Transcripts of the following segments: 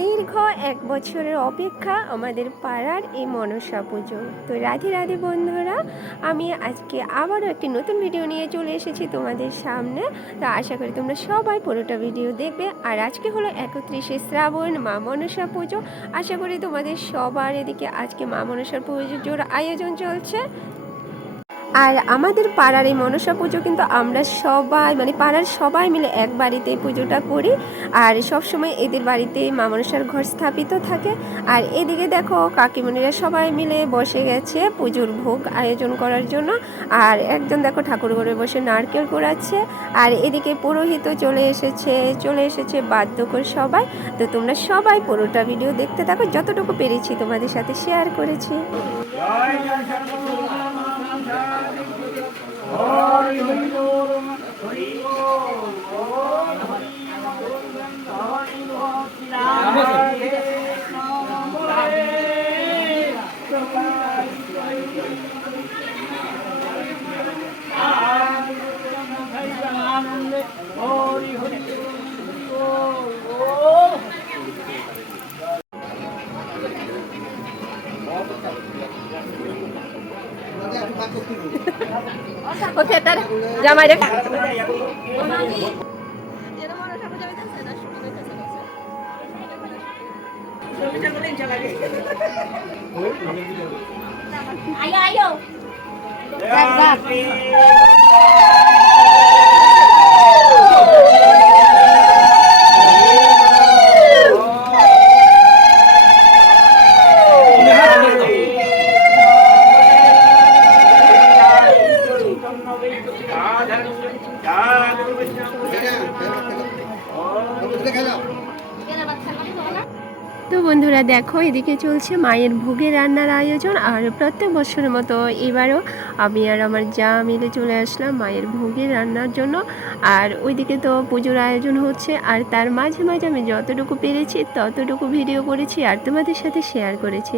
দীর্ঘ ১ বছরের অপেক্ষা আমাদের পাড়ার এই মনসা পুজো। তো রাধে রাধে বন্ধুরা, আমি আজকে আবারও একটি নতুন ভিডিও নিয়ে চলে এসেছি তোমাদের সামনে। তো আশা করি তোমরা সবাই পুরোটা ভিডিও দেখবে। আর আজকে হলো ৩১শে শ্রাবণ, মা মনসা পুজো। আশা করি তোমাদের সবার এদিকে আজকে মা মনসার পুজোর আয়োজন চলছে। আর আমাদের পাড়ার এই মনসা পুজো কিন্তু আমরা সবাই পাড়ার সবাই মিলে এক বাড়িতে পুজোটা করি। আর সবসময় এদের বাড়িতে মা মনসার ঘর স্থাপিত থাকে। আর এদিকে দেখো কাকিমণিরা সবাই মিলে বসে গেছে পুজোর ভোগ আয়োজন করার জন্য। আর একজন দেখো ঠাকুর ঘরে বসে নারকেল কুড়াচ্ছে। আর এদিকে পুরোহিতও চলে এসেছে বাদ্যকর সবাই। তো তোমরা সবাই পুরোটা ভিডিও দেখতে থাকো, যতটুকু পেরেছি তোমাদের সাথে শেয়ার করেছি। হরি হরি বল হরি বল বল হরি বল হরি হরি ওকে তার জামাই রে আয়ো আয়ো তো বন্ধুরা দেখো, এদিকে চলছে মায়ের ভোগের রান্নার আয়োজন। আর প্রত্যেক বছরের মতো এবারও আমি আর আমার যা মিলে চলে আসলাম মায়ের ভোগের রান্নার জন্য। আর ওইদিকে তো পুজোর আয়োজন হচ্ছে, আর তার মাঝে মাঝে আমি যতটুকু পেরেছি ততটুকু ভিডিও করেছি আর তোমাদের সাথে শেয়ার করেছি।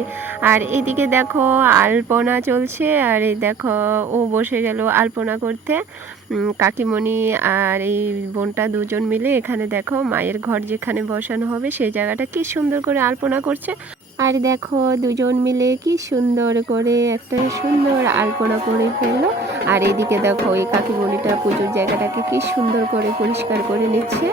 আর এদিকে দেখো আলপনা চলছে, আর এই দেখো ও বসে গেল আলপনা করতে, কাকিমণি আর এই বোনটা দুজন মিলে। এখানে দেখো মায়ের ঘর যেখানে বসানো হবে সেই জায়গাটা কি সুন্দর করে আলপনা করছে। আর দেখো দুজন মিলে কি সুন্দর করে একটা সুন্দর আলপনা করে ফেললো। আর এদিকে দেখো এই কাকিমণিটা পুজোর জায়গাটাকে কি সুন্দর করে পরিষ্কার করে নিচ্ছে,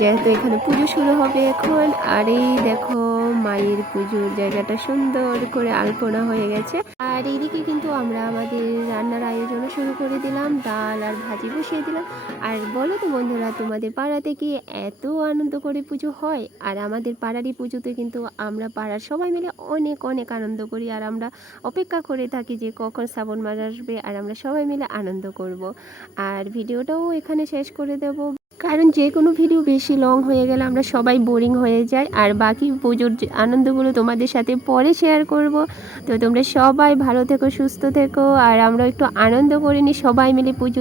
যেহেতু এখানে পুজো শুরু হবে এখন। আর এই দেখো মায়ের পুজোর জায়গাটা সুন্দর করে আলপনা হয়ে গেছে। আর এইদিকে কিন্তু আমরা আমাদের রান্নার আয়োজন শুরু করে দিলাম, ডাল আর ভাজি বসিয়ে দিলাম। আর বলো তো বন্ধুরা, তোমাদের পাড়াতে কি এত আনন্দ করে পুজো হয়? আর আমাদের পাড়ারই পুজোতে কিন্তু আমরা পাড়ার সবাই মিলে অনেক অনেক আনন্দ করি। আর আমরা অপেক্ষা করে থাকি যে কখন শ্রাবণ মাস আসবে আর আমরা সবাই মিলে আনন্দ করব। আর ভিডিওটাও এখানে শেষ করে দেব, কারণ যে কোনো ভিডিও বেশি লং হয়ে গেলে আমরা সবাই বোরিং হয়ে যাই। আর বাকি পুজোর আনন্দগুলো তোমাদের সাথে পরে শেয়ার করব। তো তোমরা সবাই ভালো থেকো, সুস্থ থেকো, আর আমরা একটু আনন্দ করে নিই সবাই মিলে পুজো।